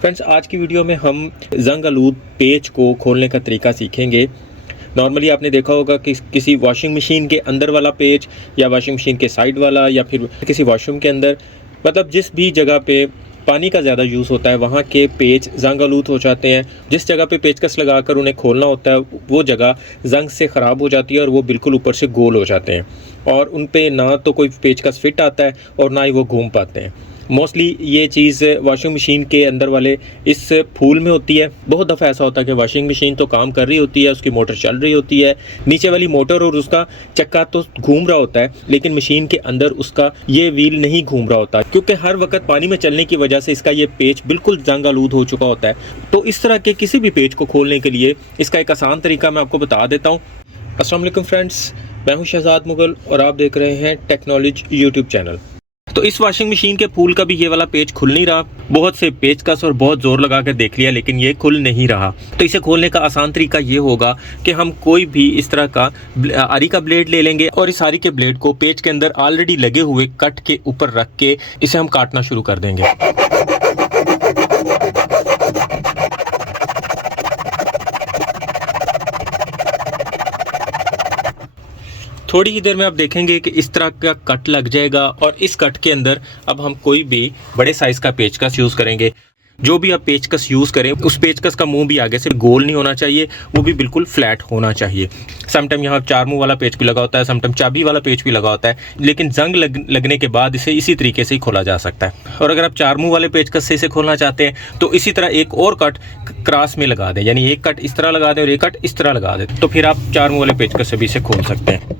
Friends, आज की video में हम जंग आलूद पेच को खोलने का तरीका सीखेंगे। नॉर्मली आपने देखा होगा कि किसी वॉशिंग मशीन के अंदर वाला पेच या वॉशिंग मशीन के साइड वाला या फिर किसी वॉशरूम के अंदर, मतलब जिस भी जगह पे पानी का ज़्यादा यूज़ होता है वहाँ के पेच जंग आलूद हो जाते हैं। जिस जगह पे पेचकस लगाकर उन्हें खोलना होता है वो जगह जंग से ख़राब हो जाती है और वो बिल्कुल ऊपर से गोल हो जाते हैं और उन पे ना तो कोई पेचकस फिट आता है और ना ही वो घूम पाते हैं। मोस्टली ये चीज़ वॉशिंग मशीन के अंदर वाले इस फूल में होती है। बहुत दफ़ा ऐसा होता है कि वॉशिंग मशीन तो काम कर रही होती है, उसकी मोटर चल रही होती है, नीचे वाली मोटर और उसका चक्का तो घूम रहा होता है, लेकिन मशीन के अंदर उसका ये व्हील नहीं घूम रहा होता क्योंकि हर वक्त पानी में चलने की वजह से इसका ये पेच बिल्कुल जंग आलूद हो चुका होता है। तो इस तरह के किसी भी पेच को खोलने के लिए इसका एक आसान तरीका मैं आपको बता देता हूँ। अस्सलाम वालेकुम फ्रेंड्स, मैं हूँ शहजाद मुगल और आप देख रहे हैं टेक्नोलॉजी यूट्यूब चैनल। तो इस वॉशिंग मशीन के फूल का भी ये वाला पेच खुल नहीं रहा। बहुत से पेचकस और बहुत ज़ोर लगा कर देख लिया लेकिन ये खुल नहीं रहा। तो इसे खोलने का आसान तरीका ये होगा कि हम कोई भी इस तरह का आरी का ब्लेड ले लेंगे और इस आरी के ब्लेड को पेच के अंदर ऑलरेडी लगे हुए कट के ऊपर रख के इसे हम काटना शुरू कर देंगे। थोड़ी ही देर में आप देखेंगे कि इस तरह का कट लग जाएगा और इस कट के अंदर अब हम कोई भी बड़े साइज़ का पेचकस यूज़ करेंगे। जो भी आप पेचकस यूज़ करें उस पेचकस का मुंह भी आगे से गोल नहीं होना चाहिए, वो भी बिल्कुल फ्लैट होना चाहिए। समटाइम यहाँ चार मुंह वाला पेच भी लगा होता है, समटाइम चाबी वाला पेच भी लगा होता है, लेकिन जंग लगने के बाद इसे इसी तरीके से ही खोला जा सकता है। और अगर आप चार मुंह वाले पेचकस से इसे खोलना चाहते हैं तो इसी तरह एक और कट क्रॉस में लगा दें, यानी एक कट इस तरह लगा दें और एक कट इस तरह लगा दें, तो फिर आप चार मुंह वाले पेचकस से भी इसे खोल सकते हैं।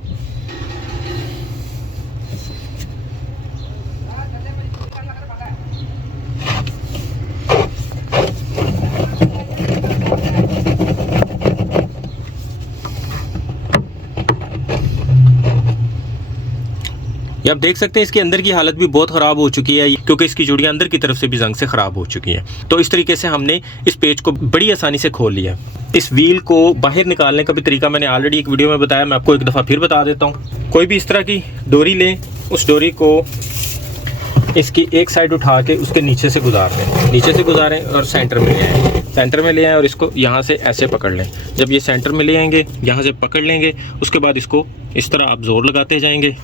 ये आप देख सकते हैं इसके अंदर की हालत भी बहुत ख़राब हो चुकी है क्योंकि इसकी जुड़ियाँ अंदर की तरफ से भी जंग से ख़राब हो चुकी हैं। तो इस तरीके से हमने इस पेच को बड़ी आसानी से खोल लिया। इस व्हील को बाहर निकालने का भी तरीका मैंने ऑलरेडी एक वीडियो में बताया, मैं आपको एक दफ़ा फिर बता देता हूँ। कोई भी इस तरह की डोरी लें, उस डोरी को इसकी एक साइड उठा के उसके नीचे से गुजार दें, नीचे से गुजारें और सेंटर में ले आएँ, सेंटर में ले आएँ और इसको यहाँ से ऐसे पकड़ लें। जब ये सेंटर में ले आएंगे, यहाँ से पकड़ लेंगे, उसके बाद इसको इस तरह आप ज़ोर लगाते जाएंगे,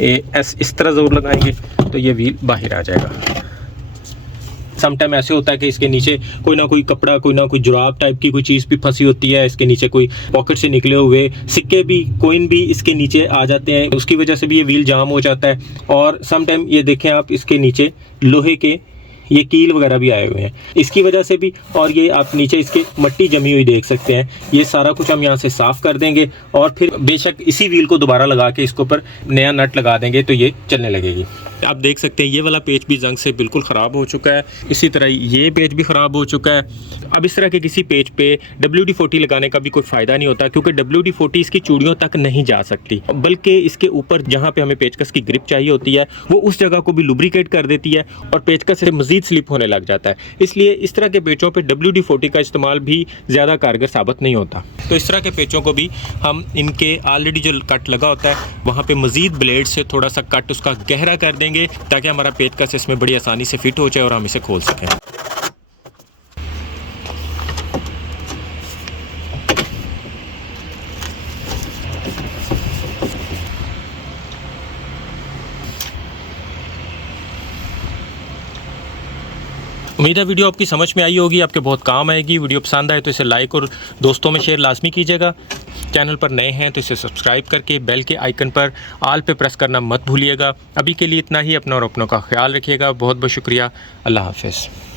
इस तरह ज़ोर लगाएंगे तो ये व्हील बाहर आ जाएगा। समटाइम ऐसे होता है कि इसके नीचे कोई ना कोई कपड़ा, कोई ना कोई जुराब टाइप की कोई चीज़ भी फंसी होती है, इसके नीचे कोई पॉकेट से निकले हुए सिक्के भी, कोइन भी इसके नीचे आ जाते हैं, उसकी वजह से भी ये व्हील जाम हो जाता है। और समटाइम ये देखें आप, इसके नीचे लोहे के ये कील वगैरह भी आए हुए हैं, इसकी वजह से भी। और ये आप नीचे इसके मट्टी जमी हुई देख सकते हैं। ये सारा कुछ हम यहाँ से साफ़ कर देंगे और फिर बेशक इसी व्हील को दोबारा लगा के इसके ऊपर नया नट लगा देंगे तो ये चलने लगेगी। आप देख सकते हैं ये वाला पेच भी जंग से बिल्कुल ख़राब हो चुका है, इसी तरह ये पेच भी ख़राब हो चुका है। अब इस तरह के किसी पेच पे WD-40 लगाने का भी कोई फ़ायदा नहीं होता क्योंकि WD-40 इसकी चूड़ियों तक नहीं जा सकती, बल्कि इसके ऊपर जहाँ पे हमें पेचकस की ग्रिप चाहिए होती है वो उस जगह को भी लुब्रिकेट कर देती है और पेचकस से मज़ीद स्लिप होने लग जाता है। इसलिए इस तरह के पेचों पर WD-40 का इस्तेमाल भी ज़्यादा कारगर साबित नहीं होता। तो इस तरह के पेचों को भी हम इनके ऑलरेडी जो कट लगा होता है वहाँ पर मज़ीद ब्लेड से थोड़ा सा कट उसका गहरा कर देंगे ताकि हमारा पेचकस इसमें बड़ी आसानी से फिट हो जाए और हम इसे खोल सकें। उम्मीद है वीडियो आपकी समझ में आई होगी, आपके बहुत काम आएगी। वीडियो पसंद आए तो इसे लाइक और दोस्तों में शेयर लाजमी कीजिएगा। चैनल पर नए हैं तो इसे सब्सक्राइब करके बेल के आइकन पर ऑल पे प्रेस करना मत भूलिएगा। अभी के लिए इतना ही। अपना और अपनों का ख्याल रखिएगा। बहुत बहुत शुक्रिया। अल्लाह हाफ़िज़।